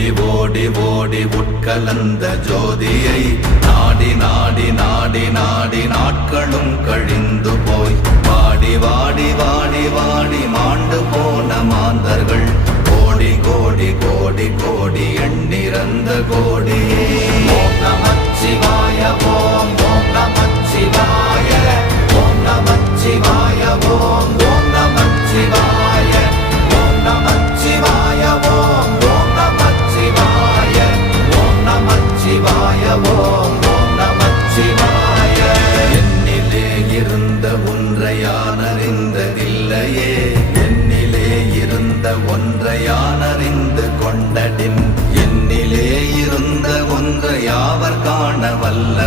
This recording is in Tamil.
ஓடி ஓடி உட்கலந்த ஜோதியை நாடி நாடி நாடி நாடி நாட்களும் கழிந்து போய் வாடி வாடி வாடி வாடி மாண்டு போன மாந்தர்கள் கோடி கோடி கோடி கோடி எண்ணிறந்த கோடி. ஓம் நமச்சிவாய ஓம் ஓம் நமச்சிவாய ஓம் நமச்சிவாய ஓம் ஓம் நமச்சிவாய ஓம் நமச்சிவாய ஓம் ஓம் நமச்சிவாய ஓம் நமச்சிவாய ஓம் ஓம் நமச்சிவாய. என்னிலே இருந்த ஒன்றை யான் அறிந்ததில்லையே, என்னிலே இருந்த ஒன்றை யான் அறிந்து கொண்டடின், என்னிலே இருந்த ஒன்றை யாவர் காண வல்ல